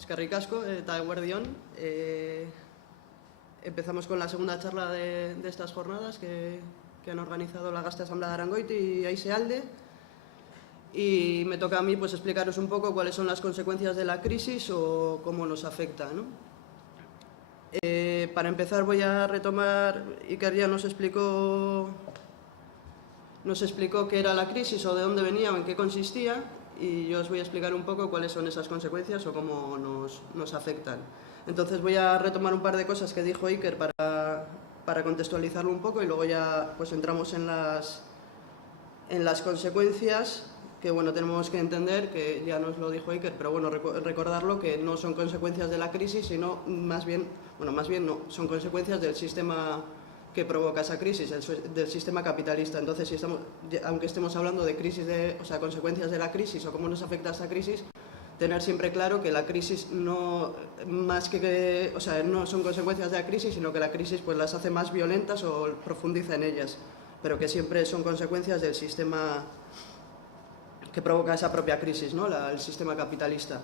Eskerrik asko eta eguerdion. Empezamos con la segunda charla de estas jornadas que han organizado la Gazte Asamblea de Arangoiti y Aisealde. Y me toca a mí pues, explicaros un poco cuáles son las consecuencias de la crisis o cómo nos afecta, ¿no? Para empezar voy a retomar, Iker ya nos explicó qué era la crisis o de dónde venía o en qué consistía, y yo os voy a explicar un poco cuáles son esas consecuencias o cómo nos afectan. Entonces voy a retomar un par de cosas que dijo Iker para contextualizarlo un poco, y luego ya pues entramos en las consecuencias, que bueno, tenemos que entender, que ya nos lo dijo Iker, pero bueno, recordarlo, que no son consecuencias de la crisis, sino más bien no, son consecuencias del sistema que provoca esa crisis, del sistema capitalista. Entonces, aunque estemos hablando de crisis, consecuencias de la crisis o cómo nos afecta esta crisis, tener siempre claro que la crisis no son consecuencias de la crisis, sino que la crisis pues las hace más violentas o profundiza en ellas, pero que siempre son consecuencias del sistema que provoca esa propia crisis, ¿no? El sistema capitalista.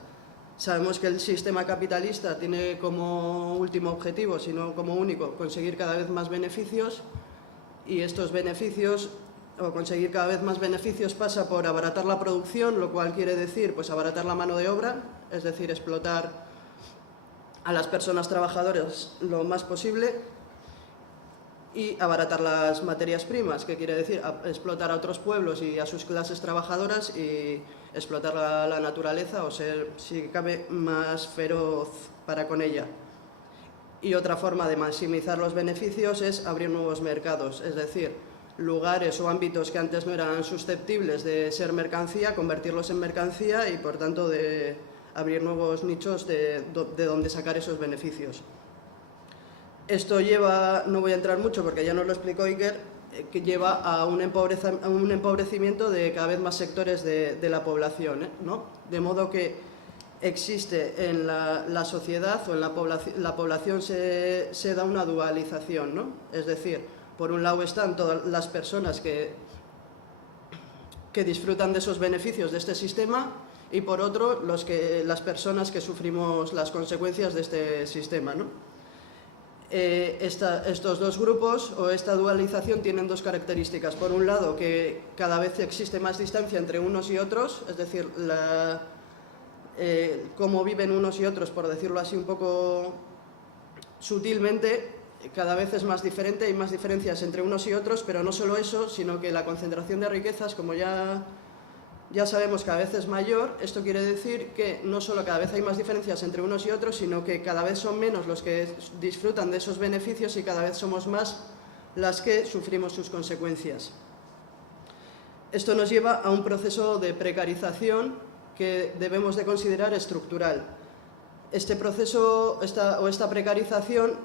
Sabemos que el sistema capitalista tiene como último objetivo, si no como único, conseguir cada vez más beneficios, y estos beneficios, o conseguir cada vez más beneficios, pasa por abaratar la producción, lo cual quiere decir pues abaratar la mano de obra, es decir, explotar a las personas trabajadoras lo más posible, y abaratar las materias primas, que quiere decir explotar a otros pueblos y a sus clases trabajadoras, y explotar la naturaleza o ser, si cabe, más feroz para con ella. Y otra forma de maximizar los beneficios es abrir nuevos mercados, es decir, lugares o ámbitos que antes no eran susceptibles de ser mercancía, convertirlos en mercancía, y por tanto de abrir nuevos nichos de donde sacar esos beneficios. Esto lleva, no voy a entrar mucho porque ya nos lo explicó Iker, que lleva a un empobrecimiento de cada vez más sectores de la población, ¿no? De modo que existe en la sociedad o en la población se da una dualización, ¿no? Es decir, por un lado están todas las personas que disfrutan de esos beneficios de este sistema, y por otro las personas que sufrimos las consecuencias de este sistema, ¿no? Estos dos grupos o esta dualización tienen dos características. Por un lado, que cada vez existe más distancia entre unos y otros, es decir, cómo viven unos y otros, por decirlo así un poco sutilmente, cada vez es más diferente, hay más diferencias entre unos y otros, pero no solo eso, sino que la concentración de riquezas, como ya sabemos, cada vez es mayor. Esto quiere decir que no solo cada vez hay más diferencias entre unos y otros, sino que cada vez son menos los que disfrutan de esos beneficios y cada vez somos más las que sufrimos sus consecuencias. Esto nos lleva a un proceso de precarización que debemos de considerar estructural. Este proceso esta precarización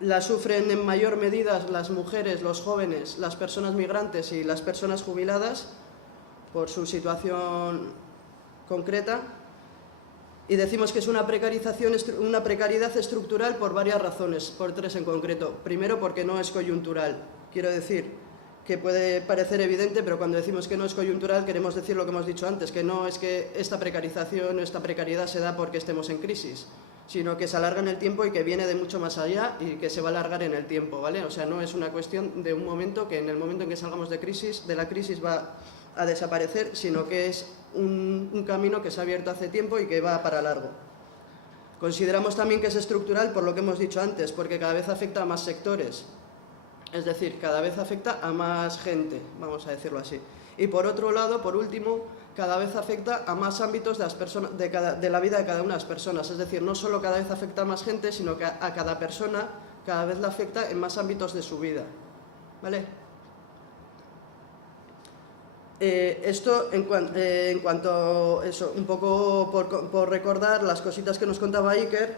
la sufren en mayor medida las mujeres, los jóvenes, las personas migrantes y las personas jubiladas, por su situación concreta, y decimos que es una precariedad estructural por varias razones, por tres en concreto. Primero, porque no es coyuntural. Quiero decir que puede parecer evidente, pero cuando decimos que no es coyuntural queremos decir lo que hemos dicho antes, que no es que esta precarización, esta precariedad se da porque estemos en crisis, sino que se alarga en el tiempo y que viene de mucho más allá y que se va a alargar en el tiempo, ¿vale? O sea, no es una cuestión de un momento, que en el momento en que salgamos de la crisis va a desaparecer, sino que es un camino que se ha abierto hace tiempo y que va para largo. Consideramos también que es estructural por lo que hemos dicho antes, porque cada vez afecta a más sectores, es decir, cada vez afecta a más gente, vamos a decirlo así. Y por otro lado, por último, cada vez afecta a más ámbitos de la vida de cada una de las personas, es decir, no solo cada vez afecta a más gente, sino que a cada persona cada vez la afecta en más ámbitos de su vida, ¿vale? Esto en cuanto a eso, un poco por recordar las cositas que nos contaba Iker.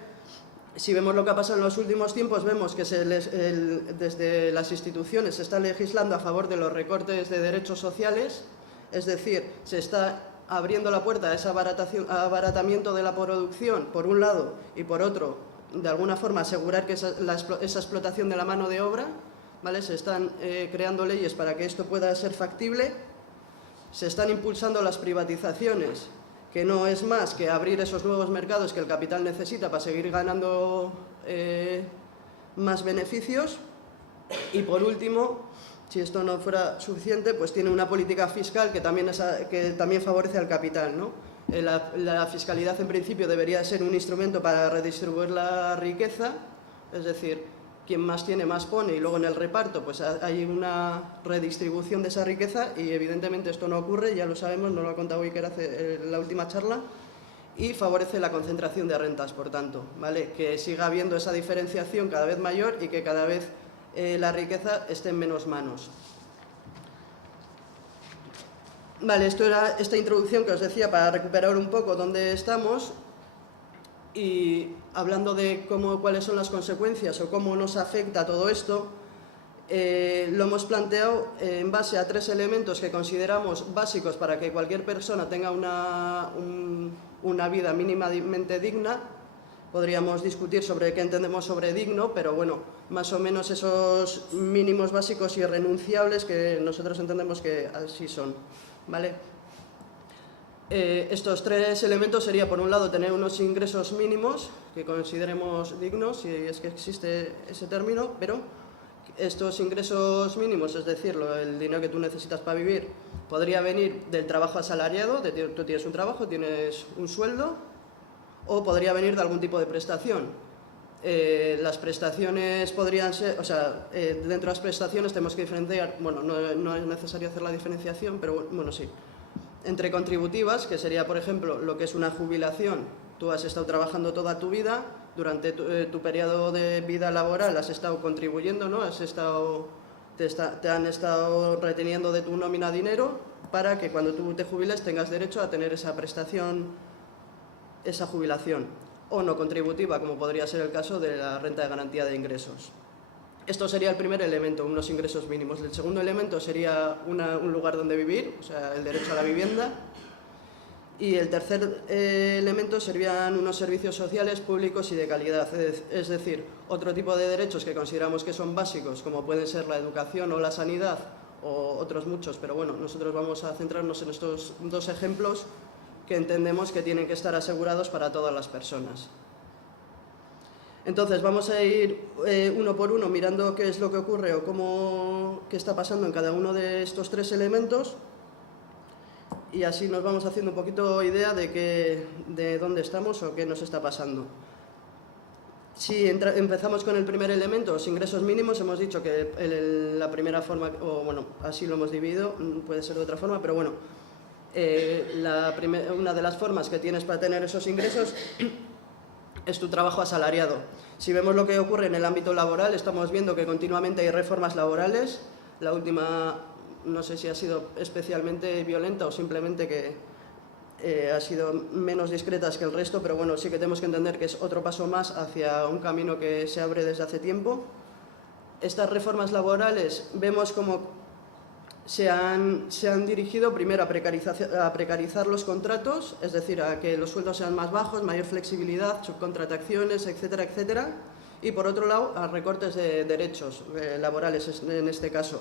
Si vemos lo que ha pasado en los últimos tiempos, vemos que desde las instituciones se está legislando a favor de los recortes de derechos sociales, es decir, se está abriendo la puerta a ese abaratamiento de la producción, por un lado, y por otro, de alguna forma asegurar que esa explotación de la mano de obra, ¿vale? Se están creando leyes para que esto pueda ser factible. Se están impulsando las privatizaciones que no es más que abrir esos nuevos mercados que el capital necesita para seguir ganando más beneficios. Y por último, si esto no fuera suficiente, pues tiene una política fiscal que también favorece al capital, ¿no? La fiscalidad en principio debería ser un instrumento para redistribuir la riqueza, es decir, quien más tiene más pone, y luego en el reparto pues hay una redistribución de esa riqueza, y evidentemente esto no ocurre, ya lo sabemos, nos lo ha contado Iker en la última charla, y favorece la concentración de rentas, por tanto, ¿vale? Que siga habiendo esa diferenciación cada vez mayor y que cada vez la riqueza esté en menos manos. Vale, esto era esta introducción que os decía para recuperar un poco dónde estamos, y hablando de cuáles son las consecuencias o cómo nos afecta todo esto, lo hemos planteado en base a 3 elementos que consideramos básicos para que cualquier persona tenga una vida mínimamente digna. Podríamos discutir sobre qué entendemos sobre digno, pero bueno, más o menos esos mínimos básicos y irrenunciables que nosotros entendemos que así son, ¿vale? Estos 3 elementos sería, por un lado, tener unos ingresos mínimos que consideremos dignos, si es que existe ese término, pero estos ingresos mínimos, es decir, el dinero que tú necesitas para vivir, podría venir del trabajo asalariado, tú tienes un trabajo, tienes un sueldo, o podría venir de algún tipo de prestación. Las prestaciones podrían ser, o sea, dentro de las prestaciones tenemos que diferenciar, bueno, no es necesario hacer la diferenciación, pero bueno, sí. Entre contributivas, que sería, por ejemplo, lo que es una jubilación. Tú has estado trabajando toda tu vida, durante tu periodo de vida laboral has estado contribuyendo, ¿no? Te han estado reteniendo de tu nómina dinero para que cuando tú te jubiles tengas derecho a tener esa prestación, esa jubilación. O no contributiva, como podría ser el caso de la renta de garantía de ingresos. Esto sería el primer elemento, unos ingresos mínimos. El segundo elemento sería un lugar donde vivir, o sea, el derecho a la vivienda. Y el tercer elemento serían unos servicios sociales públicos y de calidad, es decir, otro tipo de derechos que consideramos que son básicos, como pueden ser la educación o la sanidad, o otros muchos, pero bueno, nosotros vamos a centrarnos en estos 2 ejemplos que entendemos que tienen que estar asegurados para todas las personas. Entonces vamos a ir uno por uno mirando qué es lo que ocurre o qué está pasando en cada uno de estos 3 elementos, y así nos vamos haciendo un poquito idea de dónde estamos o qué nos está pasando. Si empezamos con el primer elemento, los ingresos mínimos, hemos dicho que la primera forma, o bueno, así lo hemos dividido, puede ser de otra forma, pero bueno, una de las formas que tienes para tener esos ingresos es tu trabajo asalariado. Si vemos lo que ocurre en el ámbito laboral, estamos viendo que continuamente hay reformas laborales. La última, no sé si ha sido especialmente violenta o simplemente que ha sido menos discretas que el resto, pero bueno, sí que tenemos que entender que es otro paso más hacia un camino que se abre desde hace tiempo. Estas reformas laborales vemos como se han dirigido primero a precarizar los contratos, es decir, a que los sueldos sean más bajos, mayor flexibilidad, subcontrataciones, etcétera, etcétera. Y por otro lado, a recortes de derechos laborales, en este caso.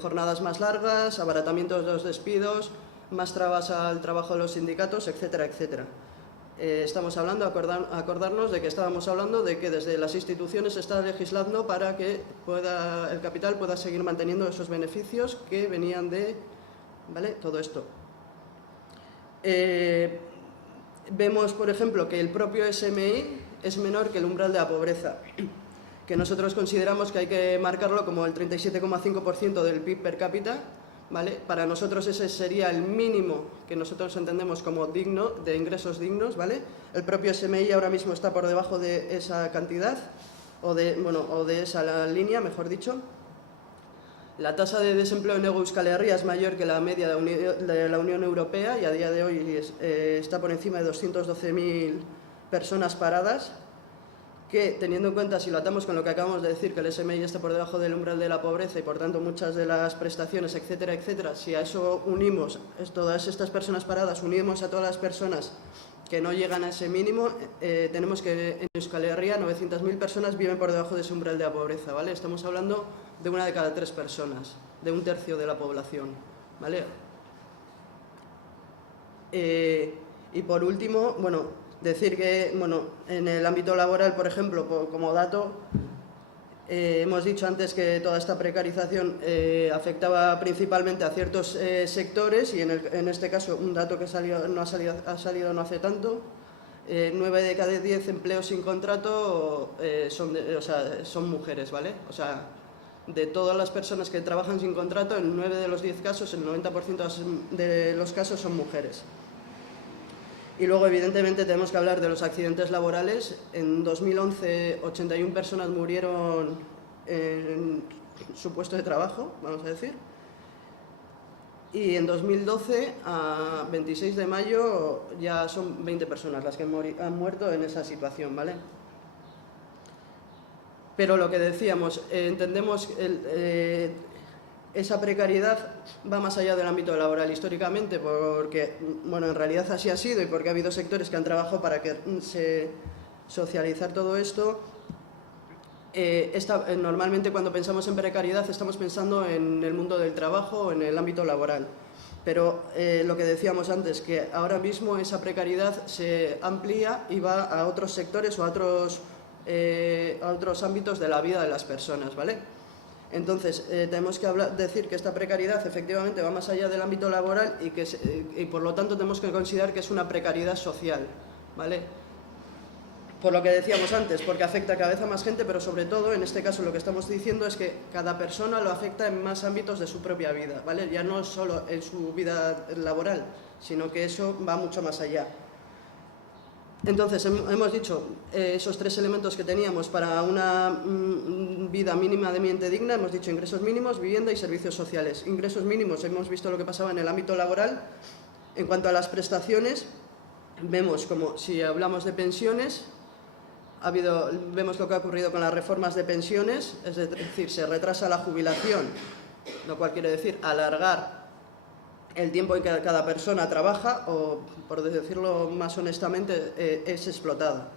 Jornadas más largas, abaratamientos de los despidos, más trabas al trabajo de los sindicatos, etcétera, etcétera. Estamos hablando, acordarnos de que estábamos hablando de que desde las instituciones se está legislando para que el capital pueda seguir manteniendo esos beneficios que venían de, ¿vale?, todo esto. Vemos, por ejemplo, que el propio SMI es menor que el umbral de la pobreza, que nosotros consideramos que hay que marcarlo como el 37,5% del PIB per cápita, ¿vale? Para nosotros ese sería el mínimo que nosotros entendemos como digno, de ingresos dignos, ¿vale? El propio SMI ahora mismo está por debajo de esa cantidad, o de esa línea, mejor dicho. La tasa de desempleo en Euskal Herria es mayor que la media de la Unión Europea, y a día de hoy está por encima de 212.000 personas paradas, que, teniendo en cuenta, si lo atamos con lo que acabamos de decir, que el SMI está por debajo del umbral de la pobreza y por tanto muchas de las prestaciones, etcétera, etcétera, si a eso unimos todas estas personas paradas, unimos a todas las personas que no llegan a ese mínimo, tenemos que en Euskal Herria 900.000 personas viven por debajo de ese umbral de la pobreza, ¿vale? Estamos hablando de 1 de cada 3 personas, de 1/3 de la población, ¿vale? Y por último, bueno, decir que en el ámbito laboral, por ejemplo, como dato, hemos dicho antes que toda esta precarización afectaba principalmente a ciertos sectores y en este caso un dato que ha salido no hace tanto, 9 de cada 10 empleos sin contrato son mujeres, ¿vale? O sea, de todas las personas que trabajan sin contrato, en 9 de los 10 casos, el 90% de los casos son mujeres. Y luego, evidentemente, tenemos que hablar de los accidentes laborales. En 2011, 81 personas murieron en su puesto de trabajo, vamos a decir. Y en 2012, a 26 de mayo, ya son 20 personas las que han muerto en esa situación, ¿vale? Pero lo que decíamos, entendemos esa precariedad va más allá del ámbito laboral históricamente, porque, bueno, en realidad así ha sido y porque ha habido sectores que han trabajado para que socializar todo esto. Normalmente cuando pensamos en precariedad estamos pensando en el mundo del trabajo, en el ámbito laboral. Pero lo que decíamos antes, que ahora mismo esa precariedad se amplía y va a otros sectores o a otros ámbitos de la vida de las personas, ¿vale? Entonces, tenemos que decir que esta precariedad efectivamente va más allá del ámbito laboral y por lo tanto tenemos que considerar que es una precariedad social, ¿vale? Por lo que decíamos antes, porque afecta cada vez a más gente, pero sobre todo, en este caso, lo que estamos diciendo es que cada persona lo afecta en más ámbitos de su propia vida, ¿vale? Ya no solo en su vida laboral, sino que eso va mucho más allá. Entonces, hemos dicho esos 3 elementos que teníamos para una vida mínimamente digna. Hemos dicho ingresos mínimos, vivienda y servicios sociales. Ingresos mínimos, hemos visto lo que pasaba en el ámbito laboral. En cuanto a las prestaciones, vemos como si hablamos de pensiones, vemos lo que ha ocurrido con las reformas de pensiones, es decir, se retrasa la jubilación, lo cual quiere decir alargar el tiempo en que cada persona trabaja, o por decirlo más honestamente, es explotada.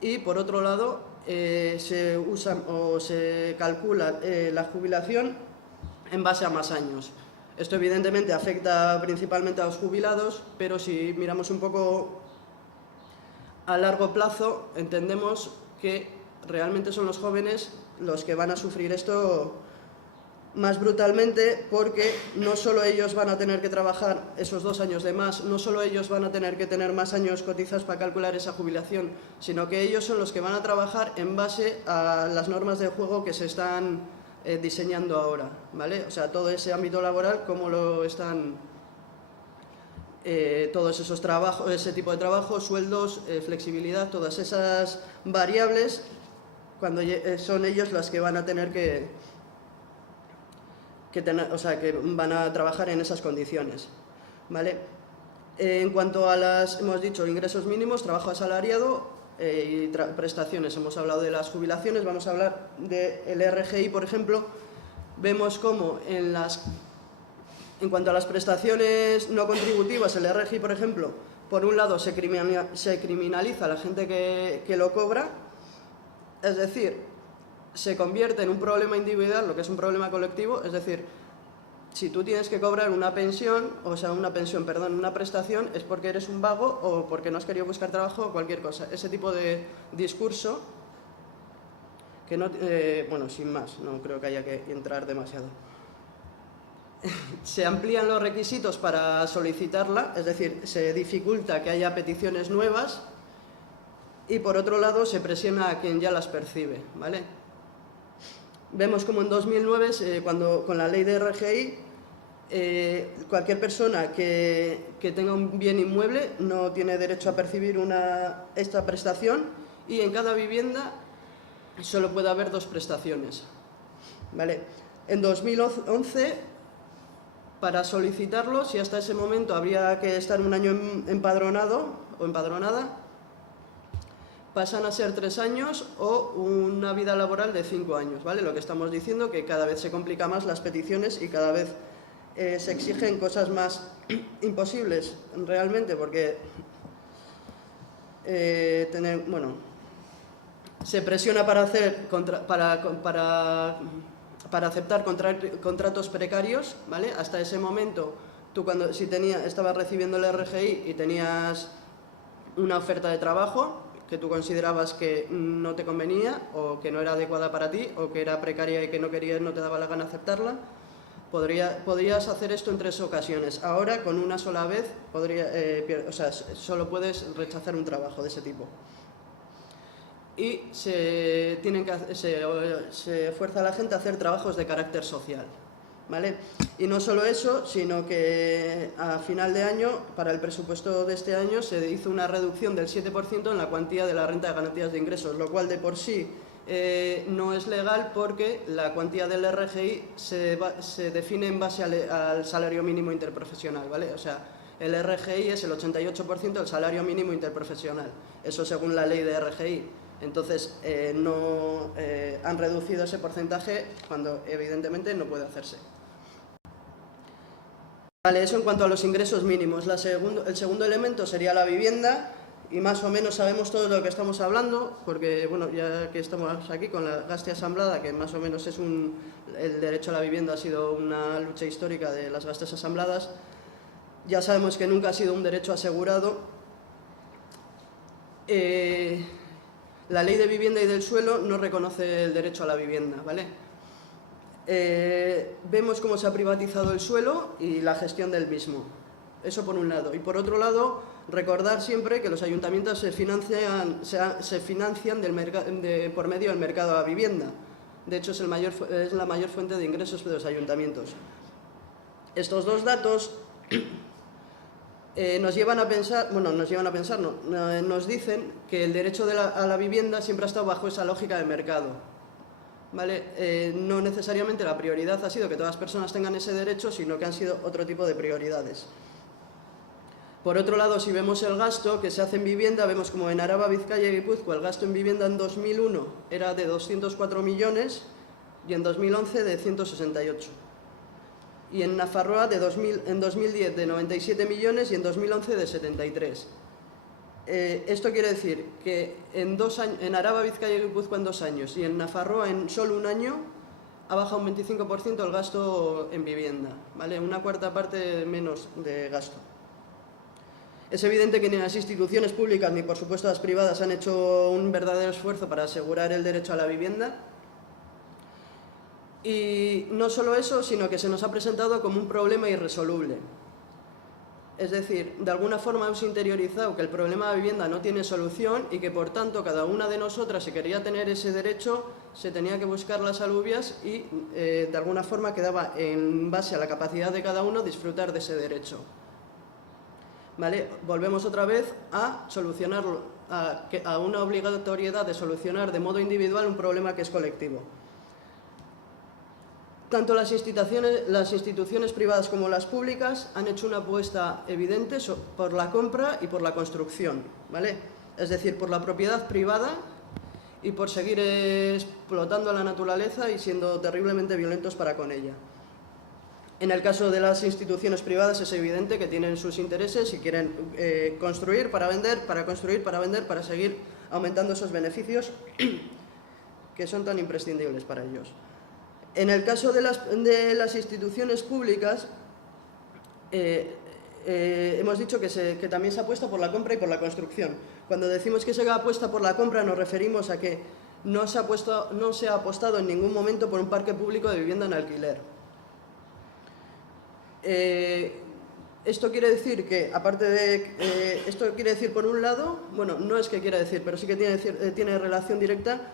Y por otro lado, se usa o se calcula la jubilación en base a más años. Esto evidentemente afecta principalmente a los jubilados, pero si miramos un poco a largo plazo, entendemos que realmente son los jóvenes los que van a sufrir esto más brutalmente, porque no solo ellos van a tener que trabajar esos 2 años de más, no solo ellos van a tener que tener más años cotizados para calcular esa jubilación, sino que ellos son los que van a trabajar en base a las normas de juego que se están diseñando ahora, ¿vale? O sea, todo ese ámbito laboral, cómo lo están, todos esos trabajos, ese tipo de trabajo, sueldos, flexibilidad, todas esas variables, cuando son ellos las que van a tener que van a trabajar en esas condiciones, ¿vale? En cuanto a hemos dicho ingresos mínimos, trabajo asalariado y prestaciones. Hemos hablado de las jubilaciones, vamos a hablar del RGI, por ejemplo. Vemos cómo en cuanto a las prestaciones no contributivas, el RGI, por ejemplo, por un lado se criminaliza a la gente que lo cobra, es decir, se convierte en un problema individual, lo que es un problema colectivo, es decir, si tú tienes que cobrar una prestación, es porque eres un vago o porque no has querido buscar trabajo o cualquier cosa. Ese tipo de discurso, que no, bueno, sin más, no creo que haya que entrar demasiado. Se amplían los requisitos para solicitarla, es decir, se dificulta que haya peticiones nuevas y, por otro lado, se presiona a quien ya las percibe, ¿vale? Vemos como en 2009, con la ley de RGI, cualquier persona que tenga un bien inmueble no tiene derecho a percibir esta prestación, y en cada vivienda solo puede haber 2 prestaciones, ¿vale? En 2011, para solicitarlo, si hasta ese momento habría que estar un año empadronado o empadronada, pasan a ser 3 años o una vida laboral de 5 años, ¿vale? Lo que estamos diciendo, que cada vez se complica más las peticiones y cada vez se exigen cosas más imposibles realmente, porque se presiona para aceptar contratos precarios, ¿vale? Hasta ese momento Tú si estabas recibiendo el RGI y tenías una oferta de trabajo que tú considerabas que no te convenía o que no era adecuada para ti o que era precaria y que no te daba la gana aceptarla, podrías hacer esto en 3 ocasiones. Ahora, con una sola vez, solo puedes rechazar un trabajo de ese tipo. Y se fuerza a la gente a hacer trabajos de carácter social, ¿vale? Y no solo eso, sino que a final de año, para el presupuesto de este año, se hizo una reducción del 7% en la cuantía de la renta de garantías de ingresos, lo cual de por sí no es legal porque la cuantía del RGI se define en base al salario mínimo interprofesional, ¿vale? O sea, el RGI es el 88% del salario mínimo interprofesional, eso según la ley de RGI. Entonces, han reducido ese porcentaje cuando evidentemente no puede hacerse. Vale, eso en cuanto a los ingresos mínimos. El segundo elemento sería la vivienda, y más o menos sabemos todo de lo que estamos hablando, porque bueno, ya que estamos aquí con la Gasteiz Asamblada, que más o menos el derecho a la vivienda ha sido una lucha histórica de las Gasteiz Asambladas, ya sabemos que nunca ha sido un derecho asegurado. La ley de vivienda y del suelo no reconoce el derecho a la vivienda, ¿vale? Vemos cómo se ha privatizado el suelo y la gestión del mismo. Eso por un lado. Y por otro lado, recordar siempre que los ayuntamientos se financian por medio del mercado de la vivienda. De hecho, es la mayor fuente de ingresos de los ayuntamientos. Estos dos datos nos dicen que el derecho a la vivienda siempre ha estado bajo esa lógica de mercado, ¿vale? No necesariamente la prioridad ha sido que todas las personas tengan ese derecho, sino que han sido otro tipo de prioridades. Por otro lado, si vemos el gasto que se hace en vivienda, vemos como en Araba, Vizcaya y Guipúzcoa el gasto en vivienda en 2001 era de 204 millones y en 2011 de 168. Y en Nafarroa en 2010 de 97 millones y en 2011 de 73. Esto quiere decir que en Araba, Vizcaya y Guipúzcoa en 2 años y en Nafarroa en solo un año ha bajado un 25% el gasto en vivienda, ¿vale? Una cuarta parte menos de gasto. Es evidente que ni las instituciones públicas ni por supuesto las privadas han hecho un verdadero esfuerzo para asegurar el derecho a la vivienda. Y no solo eso, sino que se nos ha presentado como un problema irresoluble. Es decir, de alguna forma hemos interiorizado que el problema de la vivienda no tiene solución y que por tanto cada una de nosotras, si quería tener ese derecho, se tenía que buscar las alubias y de alguna forma quedaba en base a la capacidad de cada uno disfrutar de ese derecho. ¿Vale? Volvemos otra vez a solucionarlo, a una obligatoriedad de solucionar de modo individual un problema que es colectivo. Tanto las instituciones privadas como las públicas han hecho una apuesta evidente por la compra y por la construcción, ¿vale? Es decir, por la propiedad privada y por seguir explotando a la naturaleza y siendo terriblemente violentos para con ella. En el caso de las instituciones privadas es evidente que tienen sus intereses y quieren construir para vender, para seguir aumentando esos beneficios que son tan imprescindibles para ellos. En el caso de las instituciones públicas, hemos dicho que también se apuesta por la compra y por la construcción. Cuando decimos que se apuesta por la compra nos referimos a que no se ha apostado en ningún momento por un parque público de vivienda en alquiler. Esto quiere decir que, esto quiere decir por un lado, bueno, no es que quiera decir, pero sí que tiene relación directa.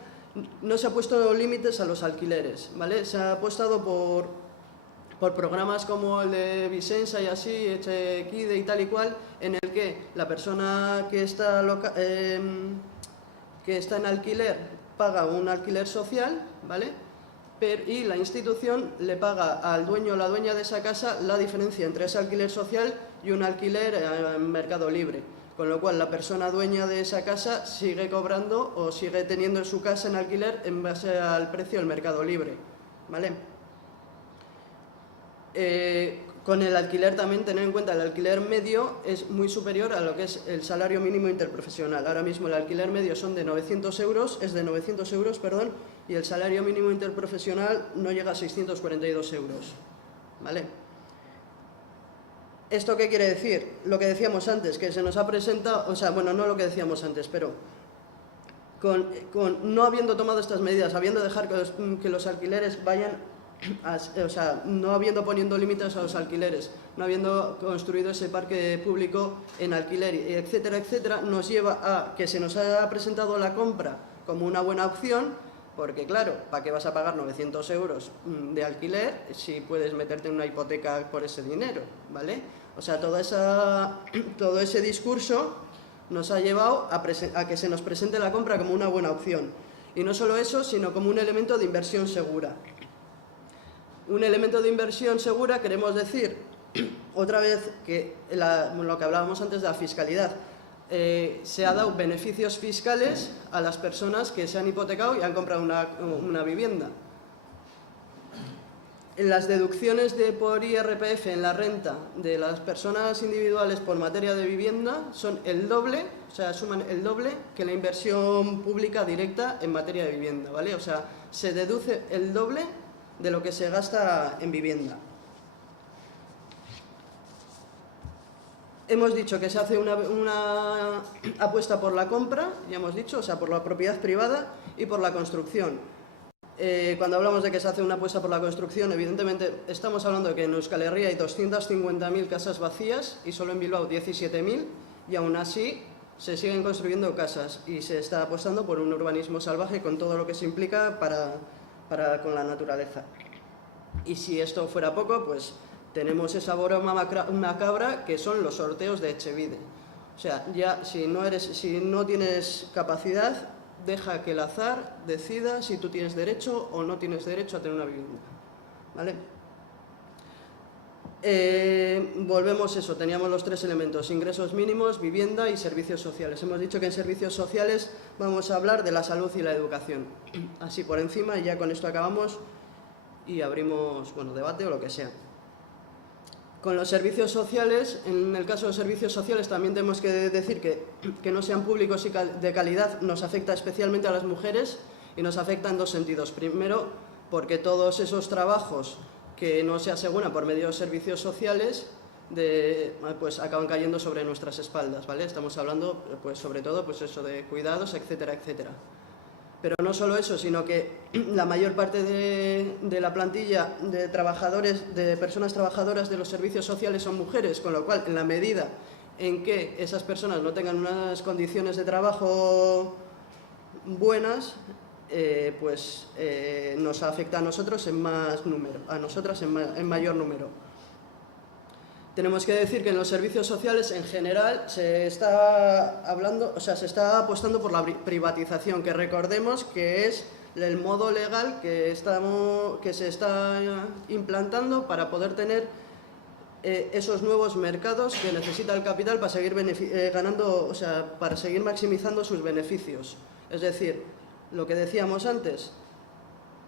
No se ha puesto límites a los alquileres, ¿vale? Se ha apostado por programas como el de Vicenza y así, Echequide y tal y cual, en el que la persona que está en alquiler paga un alquiler social, ¿vale? Y la institución le paga al dueño o la dueña de esa casa la diferencia entre ese alquiler social y un alquiler en mercado libre. Con lo cual, la persona dueña de esa casa sigue cobrando o sigue teniendo su casa en alquiler en base al precio del mercado libre, ¿vale? Con el alquiler también tener en cuenta el alquiler medio es muy superior a lo que es el salario mínimo interprofesional. Ahora mismo el alquiler medio es de 900 euros, y el salario mínimo interprofesional no llega a 642 euros, ¿vale? ¿Esto qué quiere decir? Lo que decíamos antes, que se nos ha presentado, o sea, bueno, no lo que decíamos antes, pero no habiendo tomado estas medidas, habiendo dejado que los alquileres vayan, o sea, no habiendo poniendo límites a los alquileres, no habiendo construido ese parque público en alquiler, etcétera, etcétera, nos lleva a que se nos ha presentado la compra como una buena opción, porque claro, ¿para qué vas a pagar 900 euros de alquiler si puedes meterte en una hipoteca por ese dinero? ¿Vale? O sea, todo ese discurso nos ha llevado a que se nos presente la compra como una buena opción. Y no solo eso, sino como un elemento de inversión segura. Un elemento de inversión segura, queremos decir, otra vez, que lo que hablábamos antes de la fiscalidad. Se ha dado beneficios fiscales a las personas que se han hipotecado y han comprado una vivienda. En las deducciones por IRPF en la renta de las personas individuales por materia de vivienda son el doble, o sea, suman el doble que la inversión pública directa en materia de vivienda, ¿vale? O sea, se deduce el doble de lo que se gasta en vivienda. Hemos dicho que se hace una apuesta por la compra, ya hemos dicho, o sea, por la propiedad privada y por la construcción. Cuando hablamos de que se hace una apuesta por la construcción, evidentemente estamos hablando de que en Euskal Herria hay 250.000 casas vacías y solo en Bilbao 17.000, y aún así se siguen construyendo casas y se está apostando por un urbanismo salvaje con todo lo que se implica con la naturaleza. Y si esto fuera poco, pues tenemos esa broma macabra que son los sorteos de Etxebide. O sea, ya si no tienes capacidad, deja que el azar decida si tú tienes derecho o no tienes derecho a tener una vivienda. ¿Vale? Volvemos eso, teníamos los tres elementos: ingresos mínimos, vivienda y servicios sociales. Hemos dicho que en servicios sociales vamos a hablar de la salud y la educación. Así por encima, y ya con esto acabamos y abrimos, bueno, debate o lo que sea. Con los servicios sociales, en el caso de los servicios sociales también tenemos que decir que no sean públicos y de calidad nos afecta especialmente a las mujeres, y nos afecta en dos sentidos. Primero, porque todos esos trabajos que no se aseguran por medio de servicios sociales pues acaban cayendo sobre nuestras espaldas, ¿vale? Estamos hablando pues sobre todo pues eso de cuidados, etcétera, etcétera. Pero no solo eso, sino que la mayor parte de la plantilla de trabajadores, de personas trabajadoras de los servicios sociales son mujeres, con lo cual, en la medida en que esas personas no tengan unas condiciones de trabajo buenas, pues nos afecta a nosotros en más número, a nosotras en mayor número. Tenemos que decir que en los servicios sociales en general se está hablando, o sea, se está apostando por la privatización, que recordemos que es el modo legal que se está implantando para poder tener esos nuevos mercados que necesita el capital para seguir ganando, o sea, para seguir maximizando sus beneficios. Es decir, lo que decíamos antes,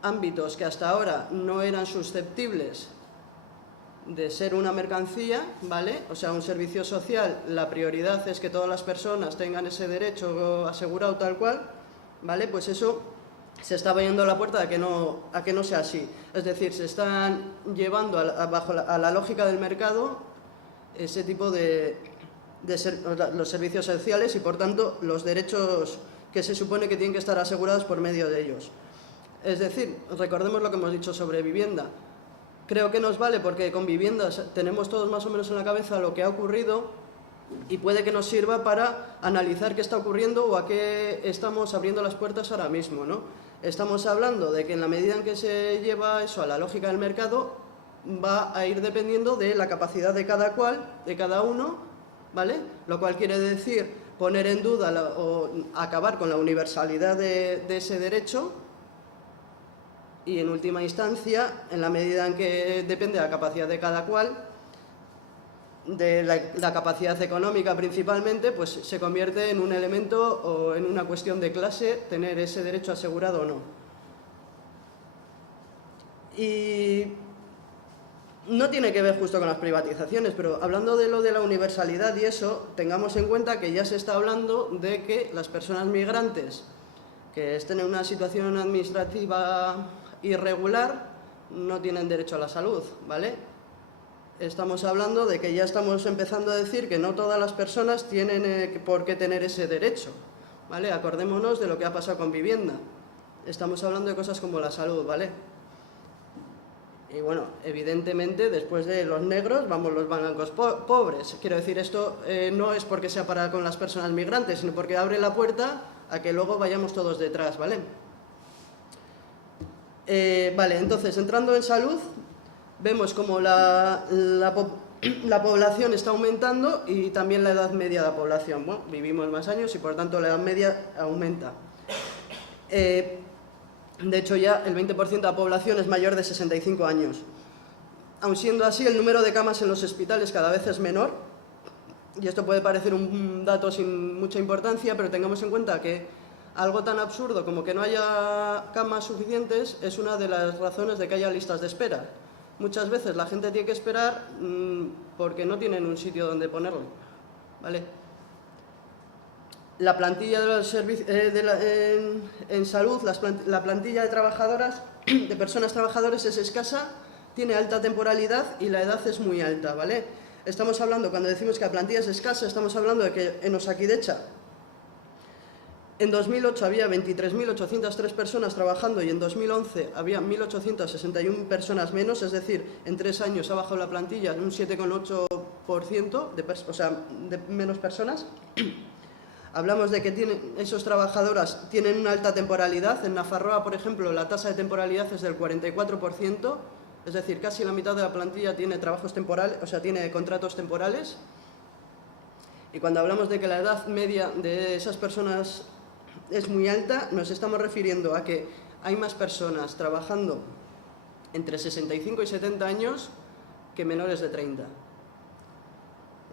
ámbitos que hasta ahora no eran susceptibles de ser una mercancía, ¿vale? O sea, un servicio social, la prioridad es que todas las personas tengan ese derecho asegurado tal cual, ¿vale? Pues eso se está abriendo la puerta a que no sea así. Es decir, se están llevando bajo la lógica del mercado ese tipo los servicios sociales y, por tanto, los derechos que se supone que tienen que estar asegurados por medio de ellos. Es decir, recordemos lo que hemos dicho sobre vivienda. Creo que nos vale porque con viviendas tenemos todos más o menos en la cabeza lo que ha ocurrido y puede que nos sirva para analizar qué está ocurriendo o a qué estamos abriendo las puertas ahora mismo, ¿no? Estamos hablando de que en la medida en que se lleva eso a la lógica del mercado, va a ir dependiendo de la capacidad de cada cual, de cada uno, ¿vale? Lo cual quiere decir poner en duda o acabar con la universalidad de ese derecho. Y en última instancia, en la medida en que depende de la capacidad de cada cual, de la capacidad económica principalmente, pues se convierte en un elemento o en una cuestión de clase tener ese derecho asegurado o no. Y no tiene que ver justo con las privatizaciones, pero hablando de lo de la universalidad y eso, tengamos en cuenta que ya se está hablando de que las personas migrantes que estén en una situación administrativa irregular no tienen derecho a la salud, ¿vale? estamos hablando de que ya estamos empezando a decir que no todas las personas tienen por qué tener ese derecho, ¿vale? Acordémonos de lo que ha pasado con vivienda. Estamos hablando de cosas como la salud, ¿vale? Y bueno, evidentemente, después de los negros, vamos los blancos pobres. Quiero decir, esto no es porque sea para con las personas migrantes, sino porque abre la puerta a que luego vayamos todos detrás, ¿vale? Vale, entonces, entrando en salud, vemos como la población está aumentando y también la edad media de la población. Bueno, vivimos más años y por tanto la edad media aumenta. De hecho, ya el 20% de la población es mayor de 65 años. Aun siendo así, el número de camas en los hospitales cada vez es menor. Y esto puede parecer un dato sin mucha importancia, pero tengamos en cuenta que algo tan absurdo como que no haya camas suficientes es una de las razones de que haya listas de espera. Muchas veces la gente tiene que esperar porque no tienen un sitio donde ponerlo, ¿vale? La plantilla de los en salud, la plantilla de trabajadoras, de personas trabajadoras es escasa, tiene alta temporalidad y la edad es muy alta, ¿vale? Estamos hablando, cuando decimos que la plantilla es escasa, estamos hablando de que en Osakidecha en 2008 había 23.803 personas trabajando y en 2011 había 1.861 personas menos, es decir, en 3 años ha bajado la plantilla en un 7,8% de menos personas. Hablamos de que esos trabajadoras tienen una alta temporalidad. En Nafarroa, por ejemplo, la tasa de temporalidad es del 44%, es decir, casi la mitad de la plantilla tiene trabajos temporales, o sea, tiene contratos temporales. Y cuando hablamos de que la edad media de esas personas es muy alta, nos estamos refiriendo a que hay más personas trabajando entre 65 y 70 años que menores de 30.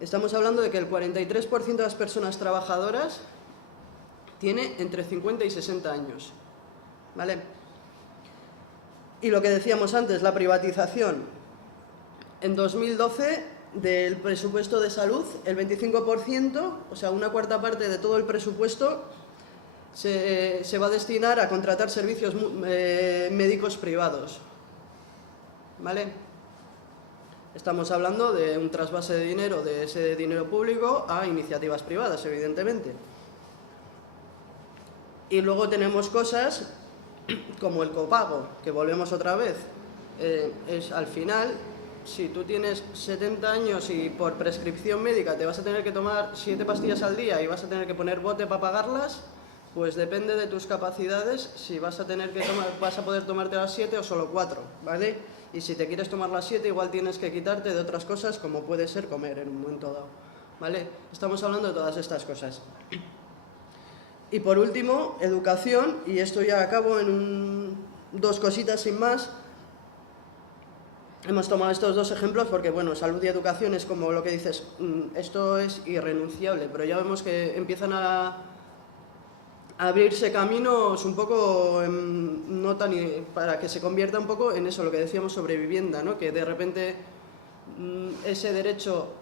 Estamos hablando de que el 43% de las personas trabajadoras tiene entre 50 y 60 años, ¿vale? Y lo que decíamos antes, la privatización. En 2012, del presupuesto de salud, el 25%, o sea, una cuarta parte de todo el presupuesto, se va a destinar a contratar servicios médicos privados, ¿vale? Estamos hablando de un trasvase de dinero, de ese dinero público a iniciativas privadas, evidentemente. Y luego tenemos cosas como el copago, que volvemos otra vez. Es al final, si tú tienes 70 años y por prescripción médica te vas a tener que tomar 7 pastillas al día y vas a tener que poner bote para pagarlas, pues depende de tus capacidades si vas a poder tomarte las 7 o solo 4, ¿vale? Y si te quieres tomar las 7, igual tienes que quitarte de otras cosas, como puede ser comer en un momento dado, ¿vale? Estamos hablando de todas estas cosas. Y por último, educación, y esto ya acabo en 2 cositas sin más. Hemos tomado estos 2 ejemplos porque, bueno, salud y educación es como lo que dices, esto es irrenunciable, pero ya vemos que empiezan a abrirse caminos un poco para que se convierta un poco en eso, lo que decíamos sobre vivienda, ¿no? Que de repente ese derecho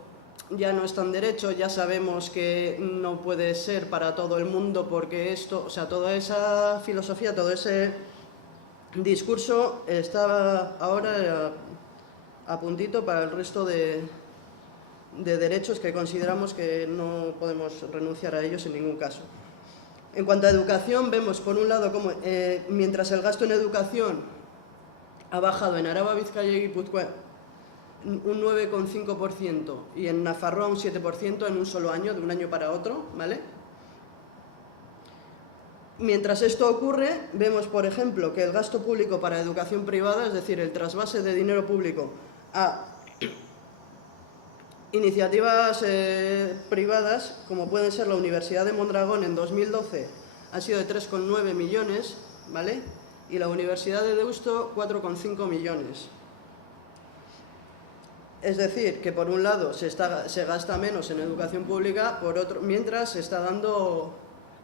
ya no es tan derecho, ya sabemos que no puede ser para todo el mundo porque esto, o sea, toda esa filosofía, todo ese discurso está ahora a puntito para el resto de derechos que consideramos que no podemos renunciar a ellos en ningún caso. En cuanto a educación, vemos por un lado cómo mientras el gasto en educación ha bajado en Araba, Vizcaya y Guipúzcoa un 9,5% y en Nafarroa un 7% en un solo año, de un año para otro, ¿vale? Mientras esto ocurre, vemos, por ejemplo, que el gasto público para educación privada, es decir, el trasvase de dinero público a iniciativas privadas, como pueden ser la Universidad de Mondragón en 2012, ha sido de 3,9 millones, ¿vale? Y la Universidad de Deusto, 4,5 millones. Es decir, que por un lado se gasta menos en educación pública, por otro, mientras se está dando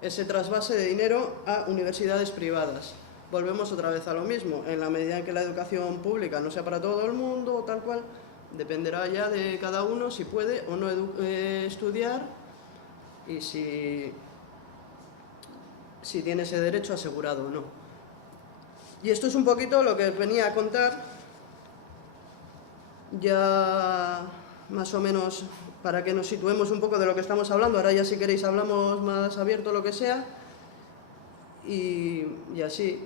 ese trasvase de dinero a universidades privadas. Volvemos otra vez a lo mismo, en la medida en que la educación pública no sea para todo el mundo o tal cual, dependerá ya de cada uno si puede o no estudiar y si tiene ese derecho asegurado o no. Y esto es un poquito lo que venía a contar Ya más o menos para que nos situemos un poco de lo que estamos hablando, ahora ya si queréis hablamos más abierto lo que sea y así.